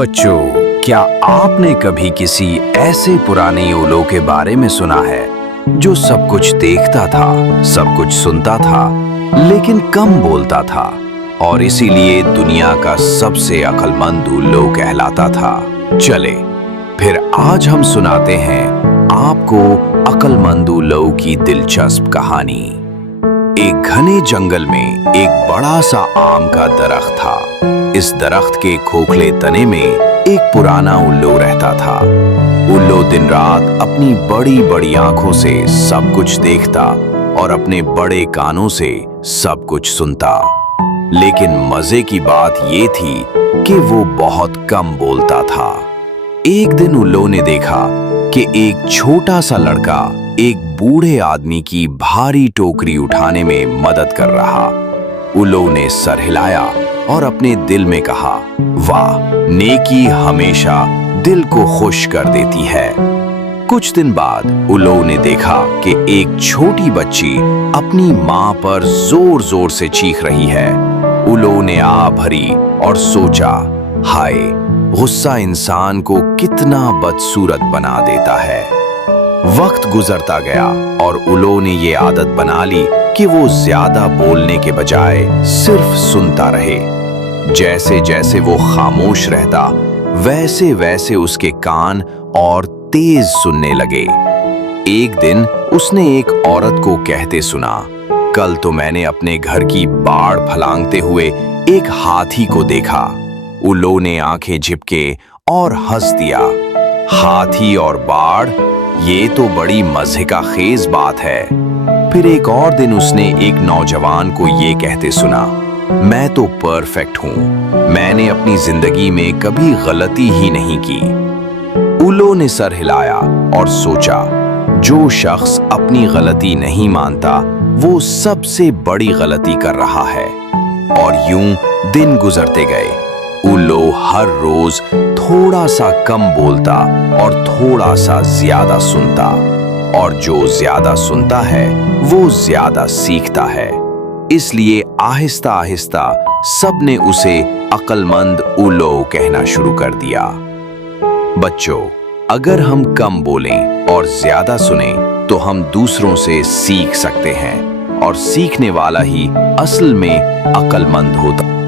बच्चों, क्या आपने कभी किसी ऐसे पुराने उल्लू के बारे में सुना है जो सब कुछ देखता था, सब कुछ सुनता था, लेकिन कम बोलता था और इसीलिए दुनिया का सबसे अक्लमंद उल्लू कहलाता था? चले, फिर आज हम सुनाते हैं आपको अक्लमंद उल्लू की दिलचस्प कहानी। एक घने जंगल में एक बड़ा सा आम का दरख्त था। इस दरख्त के खोखले तने में एक पुराना उल्लू रहता था। उल्लू दिन रात अपनी बड़ी बड़ी आंखों से सब कुछ देखता और अपने बड़े कानों से सब कुछ सुनता। लेकिन मजे की बात ये थी कि वो बहुत कम बोलता था। एक दिन उल्लू ने देखा कि एक छोटा सा लड़का एक बूढ़े आदमी की भारी टोकरी उठाने में मदद कर रहा। उल्लू ने सर हिलाया और अपने दिल में कहा, वाह, नेकी हमेशा दिल को खुश कर देती है। कुछ दिन बाद उल्लू ने देखा कि एक छोटी बच्ची अपनी माँ पर जोर जोर से चीख रही है। उल्लू ने आ भरी और सोचा, हाय, गुस्सा इंसान को कितना बदसूरत बना देता है। वक्त गुजरता गया और उल्लू ने ये आदत बना ली कि वो ज्यादा बोलने के बजाय सिर्फ सुनता रहे। जैसे जैसे वो खामोश रहता, वैसे वैसे उसके कान और तेज सुनने लगे। एक दिन उसने एक औरत को कहते सुना, कल तो मैंने अपने घर की बाड़ फलांगते हुए एक हाथी को देखा। उल्लू ने आंखें झिपके और हंस दिया। हाथी और बाड़, ये तो बड़ी मजे का खेज बात है। फिर एक और दिन उसने एक नौजवान को ये कहते सुना, मैं तो परफेक्ट हूँ, मैंने अपनी जिंदगी में कभी गलती ही नहीं की। उल्लू ने सर हिलाया और सोचा, जो शख्स अपनी गलती नहीं मानता वो सबसे बड़ी गलती कर रहा है। और यूं दिन गुजरते गए। उल्लू हर रोज थोड़ा सा कम बोलता और थोड़ा सा ज्यादा सुनता, और जो ज्यादा सुनता है वो ज्यादा सीखता है। इसलिए आहिस्ता आहिस्ता सबने उसे अक्लमंद उल्लू कहना शुरू कर दिया। बच्चों, अगर हम कम बोलें और ज्यादा सुनें तो हम दूसरों से सीख सकते हैं, और सीखने वाला ही असल में अक्लमंद होता है।